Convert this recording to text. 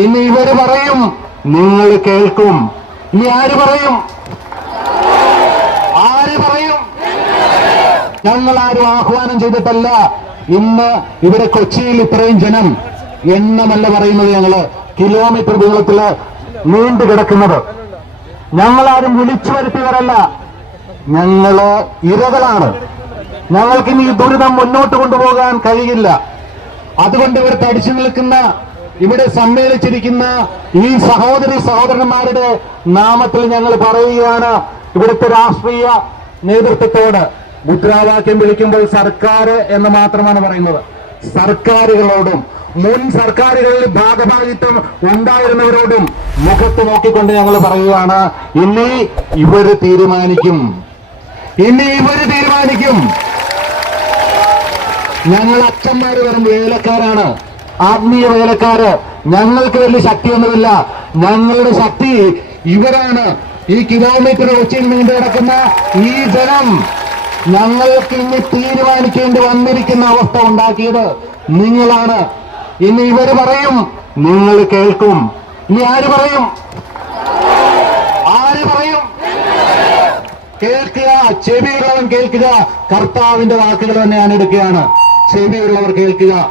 ഇനി ഇവർ പറയും നിങ്ങൾ കേൾക്കും. ഇനി ആര് പറയും? ആര് പറയും? ഞങ്ങൾ ആരും ആഹ്വാനം ചെയ്തിട്ടല്ല. ഇന്ന് ഇവിടെ കൊച്ചിയിൽ ഇത്രയും ജനം എണ്ണമല്ല പറയുന്നത് ഞങ്ങൾ. കിലോമീറ്റർ ദൂരത്തിൽ നീണ്ടു കിടക്കുന്നത്. ഞങ്ങളാരും വിളിച്ചു വരുത്തിയവരല്ല. ഞങ്ങൾ ഇരകളാണ്. ഞങ്ങൾക്ക് ഇനി ഈ ദുരിതം മുന്നോട്ട് കൊണ്ടുപോകാൻ കഴിയില്ല. അതുകൊണ്ട് ഇവർ തടിച്ചു നിൽക്കുന്ന ഇവിടെ സമ്മേളിച്ചിരിക്കുന്ന ഈ സഹോദരി സഹോദരന്മാരുടെ നാമത്തിൽ ഞങ്ങൾ പറയുകയാണ് ഇവിടുത്തെ രാഷ്ട്രീയ നേതൃത്വത്തോട്. മുദ്രാവാക്യം വിളിക്കുമ്പോൾ സർക്കാർ എന്ന് മാത്രമാണ് പറയുന്നത്. സർക്കാരുകളോടും മുൻ സർക്കാരുകളിൽ ഭാഗഭാഗിത്വം ഉണ്ടായിരുന്നവരോടും മുഖത്ത് നോക്കിക്കൊണ്ട് ഞങ്ങൾ പറയുകയാണ് ഇനി ഇവർ തീരുമാനിക്കും. ഇനി ഇവർ തീരുമാനിക്കും. ഞങ്ങൾ അച്ഛന്മാർ വെറും വേലക്കാരാണ് ആത്മീയ വേലക്കാര് ഞങ്ങൾക്ക് വലിയ ശക്തിയൊന്നുമില്ല. ഞങ്ങളുടെ ശക്തി ഇവരാണ്. ഈ കിലോമീറ്റർ ഉച്ചയിൽ നീണ്ടു കിടക്കുന്ന ഈ ജനം ഞങ്ങൾക്ക് ഇനി തീരുമാനിക്കേണ്ടി വന്നിരിക്കുന്ന അവസ്ഥ ഉണ്ടാക്കിയത് നിങ്ങളാണ്. ഇനി ഇവർ പറയും നിങ്ങൾ കേൾക്കും. ഇനി ആര് പറയും? ആര് പറയും? കേൾക്കുക ചെവിയുള്ളവൻ കേൾക്കുക. കർത്താവിന്റെ വാക്കുകൾ തന്നെ ഞാൻ എടുക്കുകയാണ്. ചെവിയുള്ളവർ കേൾക്കുക.